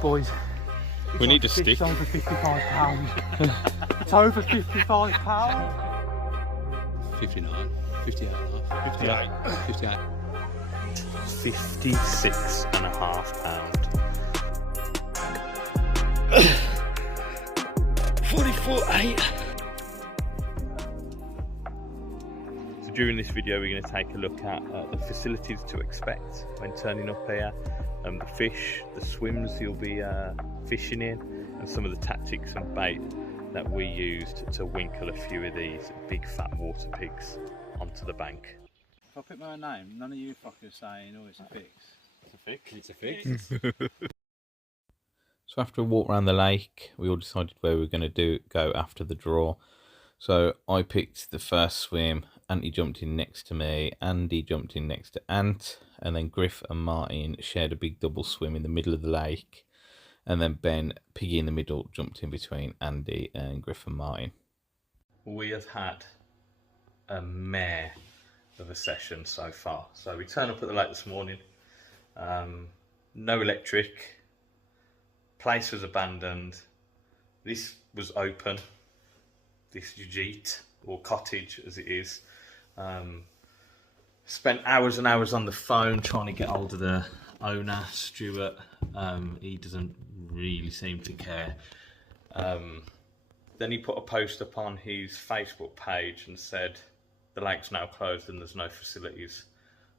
Boys, we need a stick. It's over £55. It's over £55. 59, 58 and a half, 58, 58. £56.5. 44.8. So during this video we're going to take a look at the facilities to expect when turning up here, the fish, the swims you'll be fishing in, and some of the tactics and bait that we used to winkle a few of these big fat water pigs onto the bank. If I pick my own name, none of you fuckers saying, oh, it's a fix. It's a fix. It's a fix. So after a walk around the lake, we all decided where we were going to go after the draw. So I picked the first swim, Andy jumped in next to me, Andy jumped in next to Ant, and then Griff and Martin shared a big double swim in the middle of the lake. And then Ben, Piggy in the middle, jumped in between Andy and Griff and Martin. We have had a mare of a session so far. So we turned up at the lake this morning, no electric, place was abandoned, this was open, this jeet, or cottage as it is. Spent hours and hours on the phone trying to get hold of the owner, Stuart. He doesn't really seem to care. Then he put a post up on his Facebook page and said the lake's now closed and there's no facilities.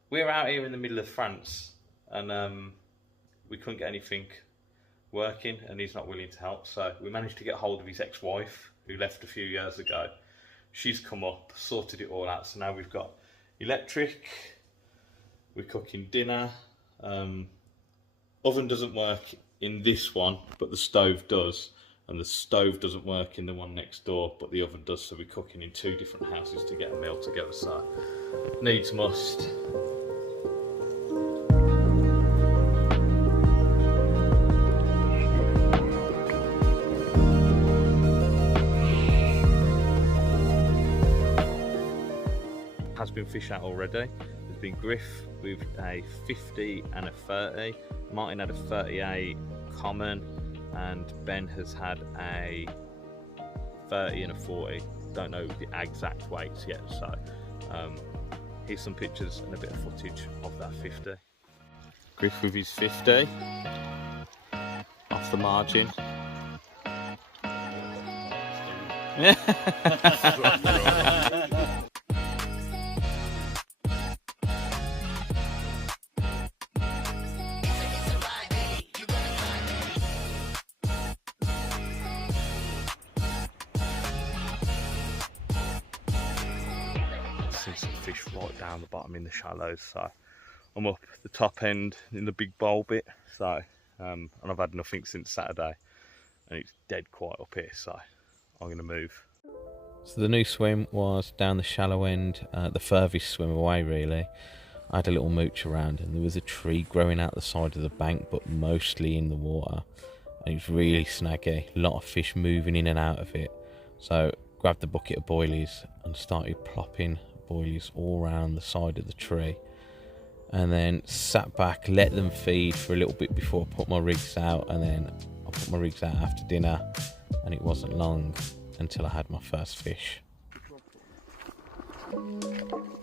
We're out here in the middle of France and we couldn't get anything working and he's not willing to help. So we managed to get hold of his ex-wife who left a few years ago. She's come up, sorted it all out. So now we've got electric, we're cooking dinner. Oven doesn't work in this one, but the stove does. And the stove doesn't work in the one next door, but the oven does. So we're cooking in two different houses to get a meal together. So needs must. Has been fish out already. There's been Griff with a 50 and a 30. Martin had a 38 common, and Ben has had a 30 and a 40. Don't know the exact weights yet, so here's some pictures and a bit of footage of that 50. Griff with his 50 off the margin. Some fish right down the bottom in the shallows, so I'm up the top end in the big bowl bit, so and I've had nothing since Saturday and it's dead quiet up here, so I'm going to move. So the new swim was down the shallow end, the furthest swim away really. I had a little mooch around and there was a tree growing out the side of the bank, but mostly in the water, and it was really snaggy, a lot of fish moving in and out of it. So grabbed the bucket of boilies and started plopping boilies all around the side of the tree, and then sat back, let them feed for a little bit before I put my rigs out, and then I put my rigs out after dinner, and it wasn't long until I had my first fish.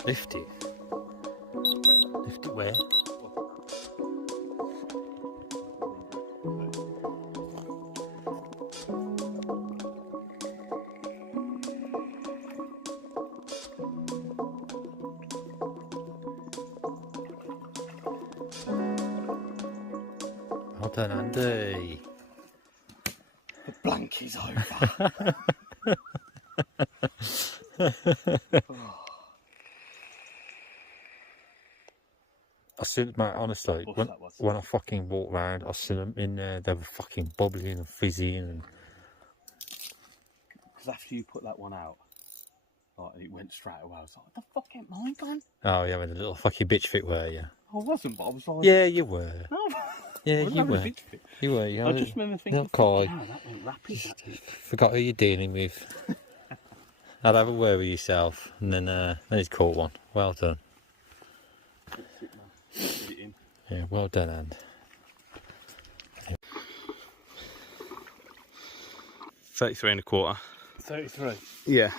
50. 50 where? Well done, Andy. The blank is over. I seen it, mate, honestly. When I fucking walked around, I seen them in there. They were fucking bubbling and fizzing. And Because after you put that one out, like, it went straight away. I was like, what the fuck ain't mine gone? oh, yeah, with a little fucking bitch fit, were you? I wasn't, but I was like... Yeah, you were. No, Yeah, I wasn't you having a were. bitch fit. You were. You I just remember thinking, Not coy. wow, that went rapid. That did. Forgot who you're dealing with. I'd have a word with yourself, and then he's caught one. Well done. That's it, man. Get it in. Yeah, well done, and. 33 and a quarter. 33. Yeah.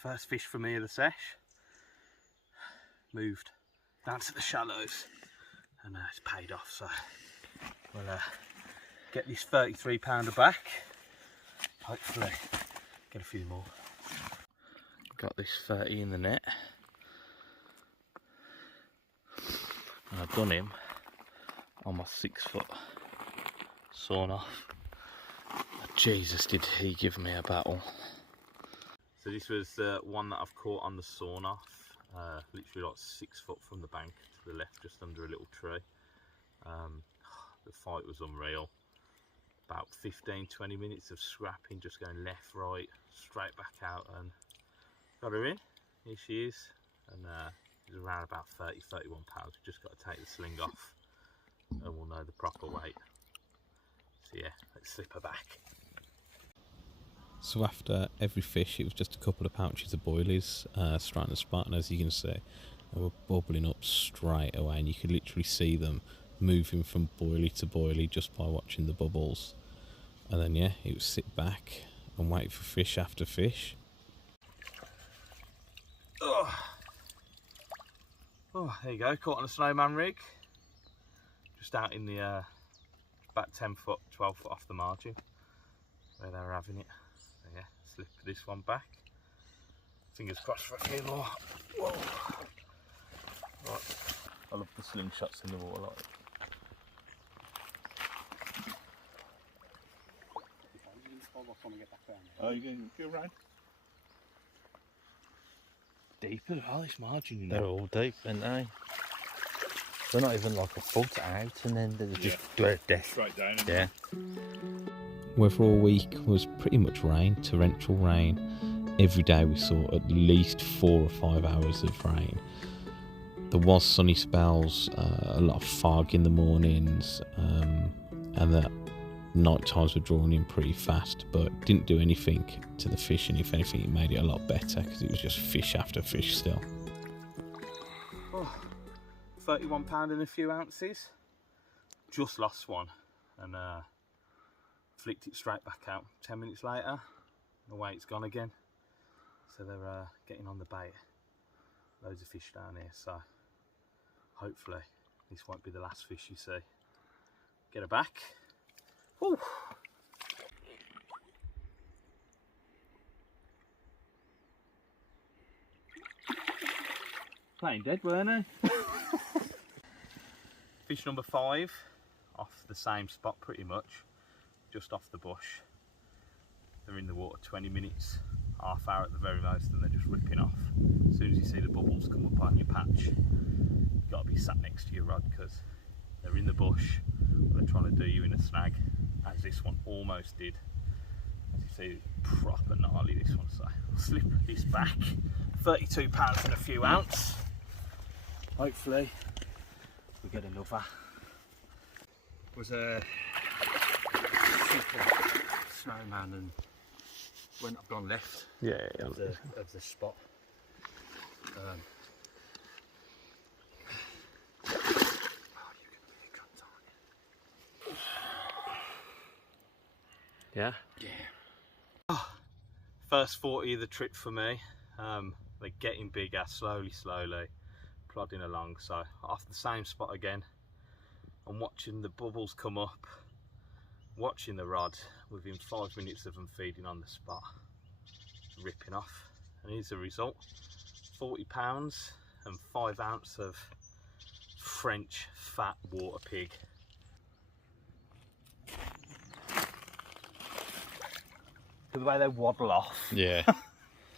First fish for me of the sesh. Moved down to the shallows and it's paid off, so we'll get this 33 pounder back. Hopefully get a few more. Got this 30 in the net. And I've done him on my 6 foot sawn off. Jesus, did he give me a battle. So this was one that I've caught on the sawn off, literally like 6 foot from the bank to the left, just under a little tree. The fight was unreal. About 15-20 minutes of scrapping, just going left, right, straight back out, and got her in. Here she is, and she's around about 30-31 pounds. We've just got to take the sling off and we'll know the proper weight. So yeah, let's slip her back. So after every fish, it was just a couple of pouches of boilies straight on the spot, and as you can see, they were bubbling up straight away, and you could literally see them moving from boilie to boilie just by watching the bubbles. And then yeah, it was sit back and wait for fish after fish. Oh, there you go, caught on a snowman rig. Just out in the about 10 foot, 12 foot off the margin where they were having it. So yeah, slip this one back. Fingers crossed for a few more. Whoa. Right. I love the slingshots in the water like. Oh, you going to go around? Deep as well, this margin, you know. They're all deep, aren't they? They're not even like a foot out, and then they're just dead. Straight down. Yeah. Weather all week was pretty much rain, torrential rain. Every day we saw at least 4 or 5 hours of rain. There was sunny spells, a lot of fog in the mornings, and the night times were drawing in pretty fast, but didn't do anything to the fish, and if anything it made it a lot better because it was just fish after fish still. Oh, 31 pound and a few ounces. Just lost one and flicked it straight back out. 10 minutes later, away it's gone again. So they're getting on the bait. Loads of fish down here, so hopefully this won't be the last fish you see. Get her back. Whew. Playing dead, weren't they? Fish number 5, off the same spot pretty much, just off the bush. They're in the water 20 minutes, half hour at the very most, and they're just ripping off. As soon as you see the bubbles come up on your patch, you've got to be sat next to your rod because they're in the bush, they're trying to do you in a snag, as this one almost did. As you see, proper gnarly this one, so I'll slip this back. 32 pounds and a few ounce. Hopefully we get another. Was a super snowman and went up gone left. Yeah, of the spot. Yeah? Yeah. Oh, first 40 of the trip for me. They're getting bigger, slowly, plodding along. So off the same spot again. I'm watching the bubbles come up, watching the rod within 5 minutes of them feeding on the spot, ripping off. And here's the result. 40 pounds and 5 ounce of French fat water pig. The way they waddle off. Yeah.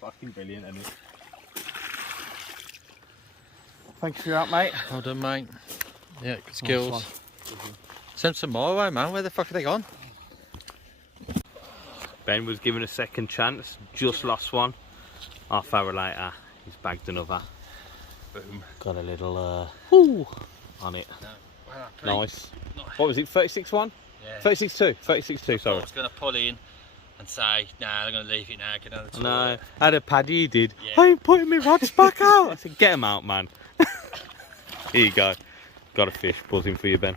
Fucking brilliant, isn't it? Thank you for your help, mate. Well done, mate. Yeah, good skills. Send some more away, man. Where the fuck are they gone? Ben was given a second chance, just lost one. Half hour later, he's bagged another. Boom. Got a little on it. No, nice. What was it, 36-1? Yeah. 36-2, 36-2, sorry. I was going to pull in and say, nah, they're going to leave it now, get on the toilet. No, I had a paddy, he did. Yeah. I ain't putting my rods back out. I said, get them out, man. Here you go. Got a fish, buzzing for you, Ben.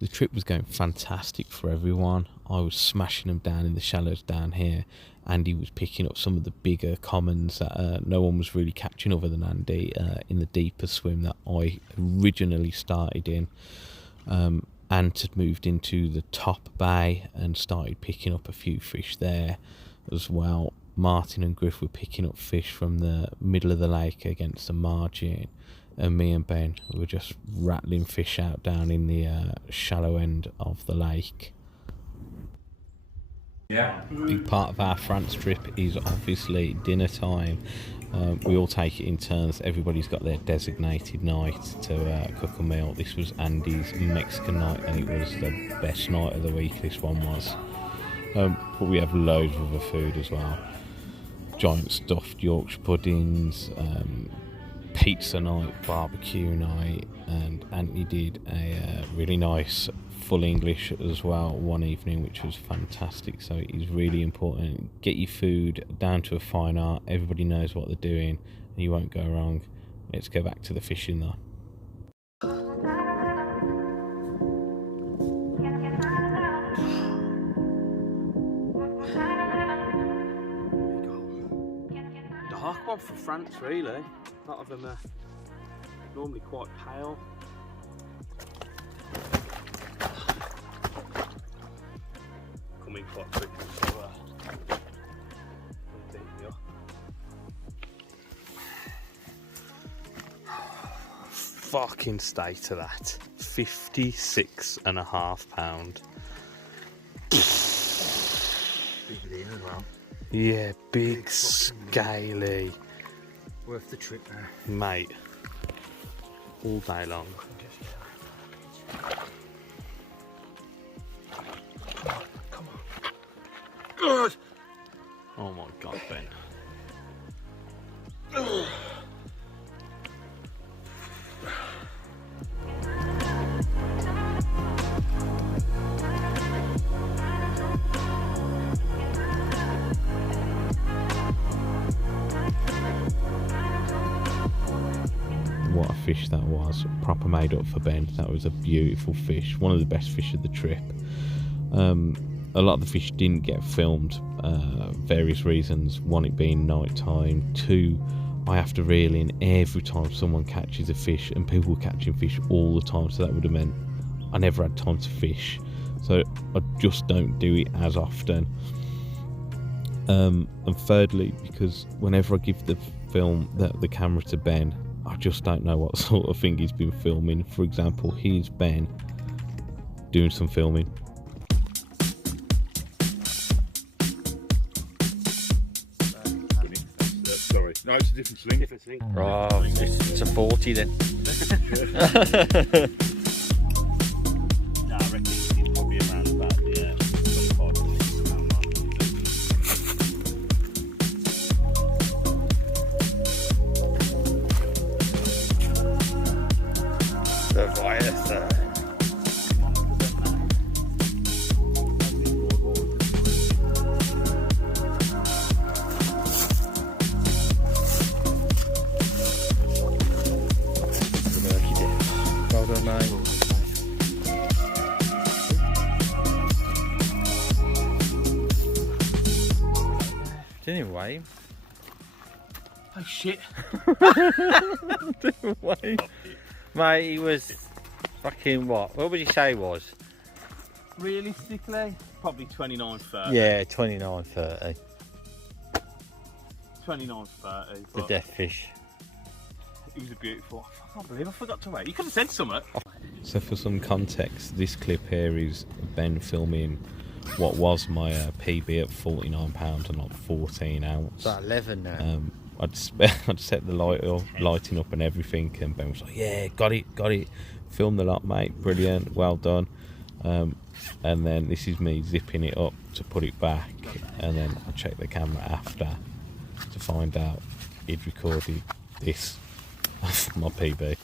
The trip was going fantastic for everyone. I was smashing them down in the shallows down here. Andy was picking up some of the bigger commons that no one was really catching other than Andy in the deeper swim that I originally started in. Ant had moved into the top bay and started picking up a few fish there as well. Martin and Griff were picking up fish from the middle of the lake against the margin, and me and Ben were just rattling fish out down in the shallow end of the lake. Yeah. A big part of our France trip is obviously dinner time. We all take it in turns. Everybody's got their designated night to cook a meal. This was Andy's Mexican night, and it was the best night of the week, this one was. But we have loads of other food as well. Giant stuffed Yorkshire puddings, pizza night, barbecue night, and Anthony did a really nice full English as well one evening, which was fantastic. So it is really important. Get your food down to a fine art. Everybody knows what they're doing and you won't go wrong. Let's go back to the fishing though. Dark one for France, really. A lot of them are normally quite pale. Coming quite quickly, so fucking state of that. 56.5 pound. Big deal as well. Yeah, big scaly. Worth the trip now. Mate. All day long. Come on. Good. Oh my god, Ben. What a fish that was. Proper made up for Ben. That was a beautiful fish. One of the best fish of the trip. A lot of the fish didn't get filmed. Various reasons. One, it being night time. Two, I have to reel in every time someone catches a fish, and people were catching fish all the time, so that would have meant I never had time to fish. So I just don't do it as often. And thirdly, because whenever I give the camera to Ben, I just don't know what sort of thing he's been filming. For example, here's Ben doing some filming. Sorry. No, it's a different sling. Different sling. Oh, it's a 40 then. Nah, I reckon it's probably around about the 25 pound mark. The virus. Well done, mate. Didn't wave. Oh shit. Didn't wave. Mate, he was fucking what? What would you say he was? Realistically, probably 29.30. Yeah, 29.30. 29.30. The death fish. It was a beautiful. I can't believe I forgot to wait. You could have said something. So for some context, this clip here is Ben filming what was my PB at £49 and not 14 ounce. It's like 11 now. I'd set the lighting up and everything, and Ben was like, yeah, got it, film the lot, mate, brilliant, well done. And then this is me zipping it up to put it back, and then I checked the camera after to find out he'd recorded this of my PB.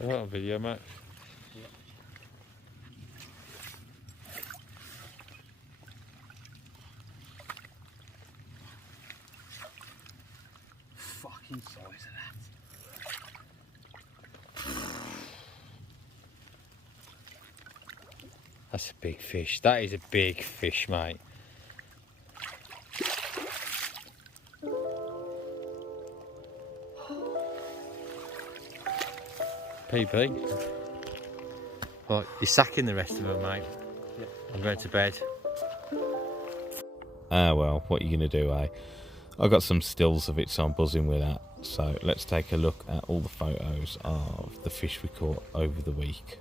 I got a video, mate. Fucking size of that. That's a big fish. That is a big fish, mate. PB. Right, you're sacking the rest of them, mate. Yep. I'm going to bed. Ah, well, what are you going to do, eh? I got some stills of it, so I'm buzzing with that. So let's take a look at all the photos of the fish we caught over the week.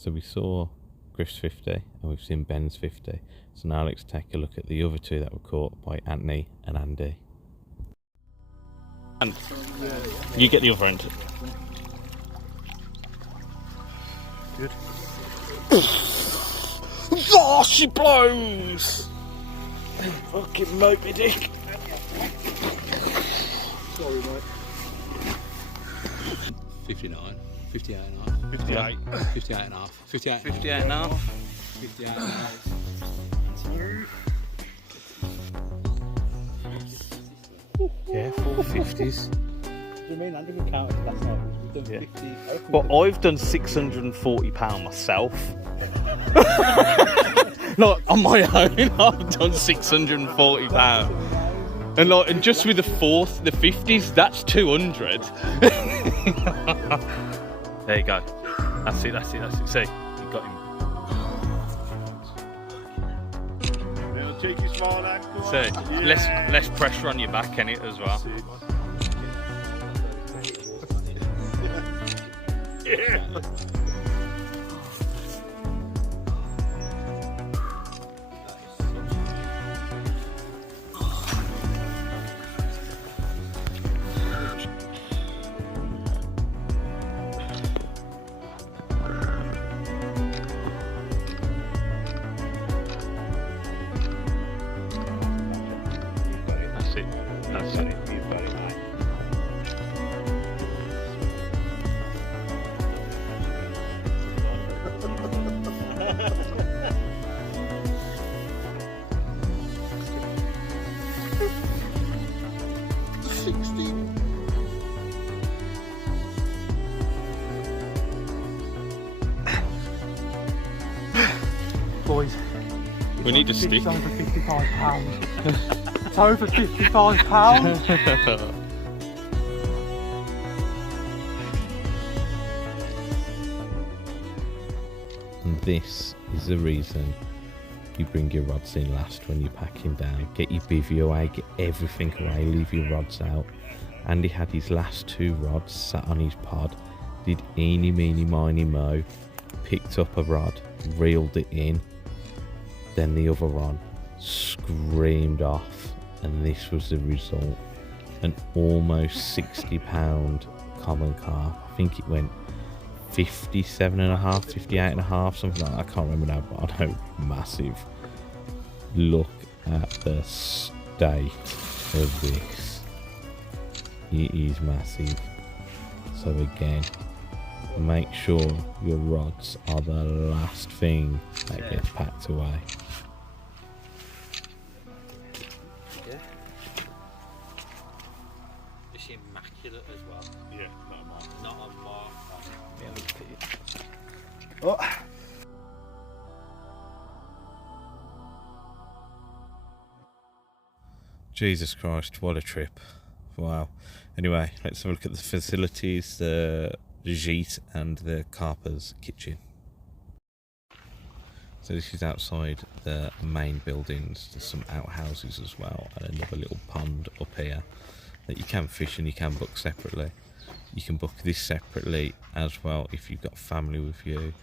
So we saw Griff's 50 and we've seen Ben's 50. So now let's take a look at the other two that were caught by Anthony and Andy. And you get the other end. Good. Oh, she blows! Fucking Moby Dick. Sorry, mate. 59, 58 and a half. 58. 58 and a half. 58 58 and a half. 58 and a half. Yeah, 450s. You mean Andy we counted last night? We've done 50. But I've done £640 myself. Like on my own, I've done £640. And like, and just with the 50s, that's 200. There you go. That's it. See, you got him. Little cheeky smile, lad. See, less pressure on your back in it as well. Yeah. Boys, We need a stick. it's over £55. It's over £55. And this is the reason you bring your rods in last when you're packing down. Get your bivvy away, get everything away, leave your rods out. Andy had his last 2 rods sat on his pod, did eeny meeny miny mo, picked up a rod, reeled it in, then the other rod screamed off, and this was the result. An almost £60 common carp. I think it went 57.5, 58.5, something like that. I can't remember now, but I know massive. Look at the state of this. It is massive. So again, make sure your rods are the last thing that gets packed away. It's immaculate as well. Yeah, not mine. Not a mark. Oh. Jesus Christ, what a trip. Wow. Anyway, let's have a look at the facilities, the gîte and the Carper's kitchen. So this is outside the main buildings. There's some outhouses as well, and another little pond up here that you can fish and you can book separately. You can book this separately as well if you've got family with you.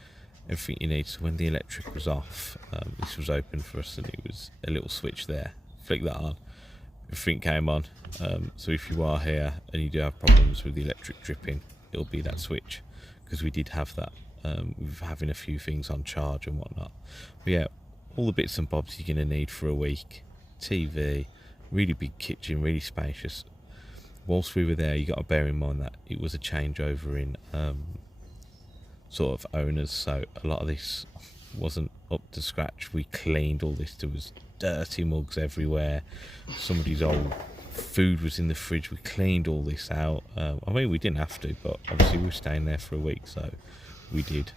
Everything you need. So when the electric was off, this was open for us, and it was a little switch there. Flick that on, everything came on. So if you are here and you do have problems with the electric dripping, it'll be that switch, because we did have that with having a few things on charge and whatnot. But yeah, all the bits and bobs you're going to need for a week. TV, really big kitchen, really spacious. Whilst we were there, you got to bear in mind that it was a changeover in sort of owners, so a lot of this wasn't up to scratch. We cleaned all this. There was dirty mugs everywhere. Somebody's old food was in the fridge. We cleaned all this out. I mean, we didn't have to, but obviously we were staying there for a week, so we did.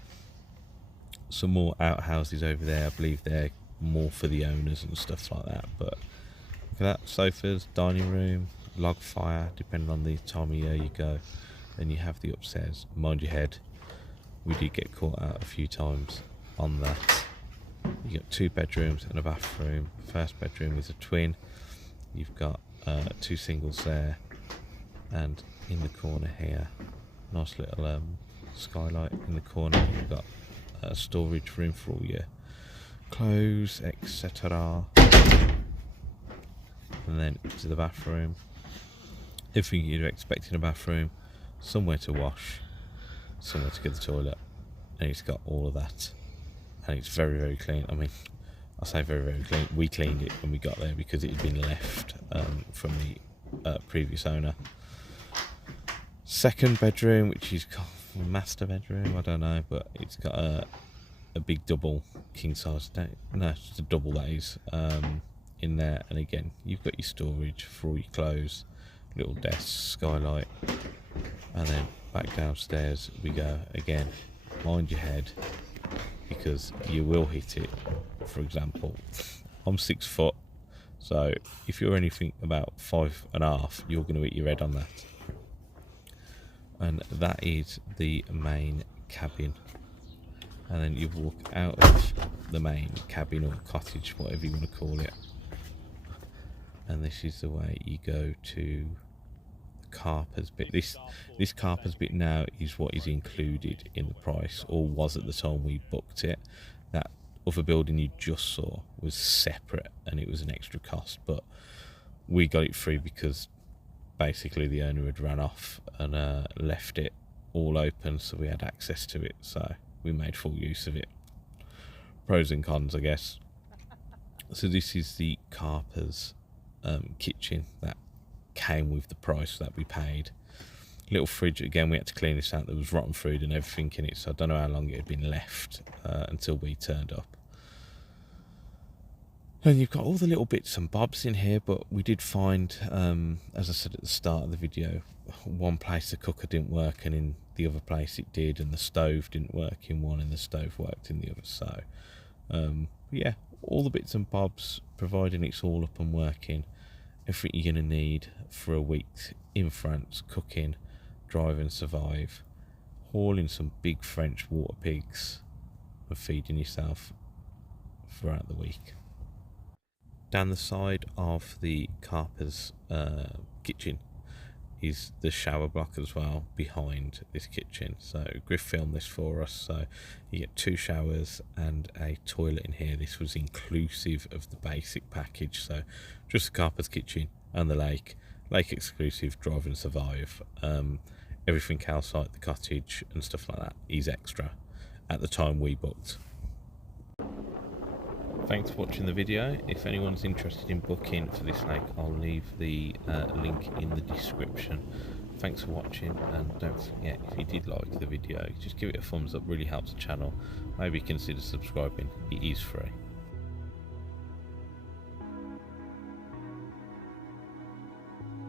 Some more outhouses over there. I believe they're more for the owners and stuff like that. But look at that, sofas, dining room, log fire, depending on the time of year you go. Then you have the upstairs. Mind your head, we did get caught out a few times on that. You got 2 bedrooms and a bathroom. First bedroom is a twin. You've got 2 singles there, and in the corner here, nice little skylight in the corner. You've got a storage room for all your clothes, etc. And then to the bathroom. Everything you'd expect in a bathroom. Somewhere to wash, somewhere to get the toilet, and it's got all of that. And it's very, very clean. I mean, I say very, very clean. We cleaned it when we got there because it had been left from the previous owner. Second bedroom, which is called master bedroom, I don't know, but it's got a big double king size. No, it's just a double, that is, in there. And again, you've got your storage for all your clothes, little desk, skylight, and then back downstairs we go again. Mind your head, because you will hit it. For example, I'm 6 foot, so if you're anything about 5.5, you're going to hit your head on that. And that is the main cabin. And then you walk out of the main cabin or cottage, whatever you want to call it, and this is the way you go to Carper's bit. This Carper's bit now is what is included in the price, or was at the time we booked it. That other building you just saw was separate and it was an extra cost, but we got it free because basically the owner had run off and left it all open, so we had access to it, so we made full use of it. Pros and cons, I guess. So this is the Carper's kitchen that came with the price that we paid. Little fridge, again, we had to clean this out. There was rotten food and everything in it, so I don't know how long it had been left until we turned up. And you've got all the little bits and bobs in here, but we did find, as I said at the start of the video, one place the cooker didn't work and in the other place it did, and the stove didn't work in one and the stove worked in the other. So yeah, all the bits and bobs, providing it's all up and working, everything you're going to need for a week in France, cooking, drive and survive, hauling some big French water pigs and feeding yourself throughout the week. Down the side of the Carper's kitchen is the shower block as well, behind this kitchen. So Griff filmed this for us, so you get 2 showers and a toilet in here. This was inclusive of the basic package, so just the Carper's kitchen and the lake exclusive, drive and survive. Everything else like the cottage and stuff like that is extra at the time we booked. Thanks for watching the video. If anyone's interested in booking for this lake, I'll leave the link in the description. Thanks for watching, and don't forget, if you did like the video, just give it a thumbs up, really helps the channel. Maybe consider subscribing, it is free.